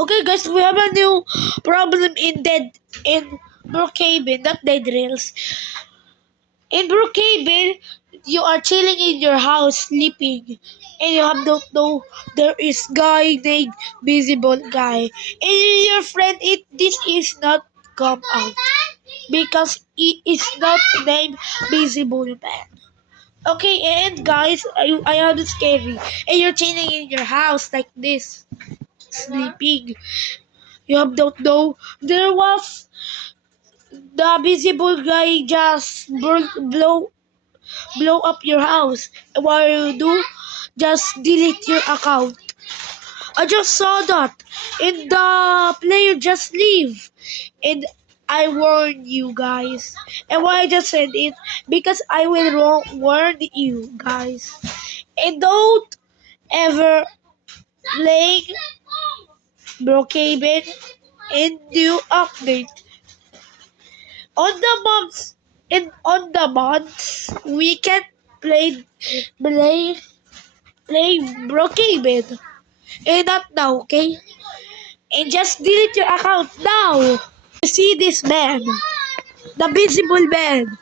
Okay guys, we have a new problem in Brookhaven, not Dead Rails. In Brookhaven, you are chilling in your house sleeping and you have don't know there is guy named Visible Guy. And your friend this is not come out because he is not named Visible Man. Okay, and guys, I am scary. And you're chilling in your house like this, sleeping. You have don't know there was the visible guy just blow up your house. What you do? Just delete your account. I just saw that, and the player just leave. And I warn you guys. And why I just said it? Because I will warn you guys. And don't ever play Brookhaven in new update. On the months we can play play Brookhaven. And not now, okay? And just delete your account now. You see this man, the visible man.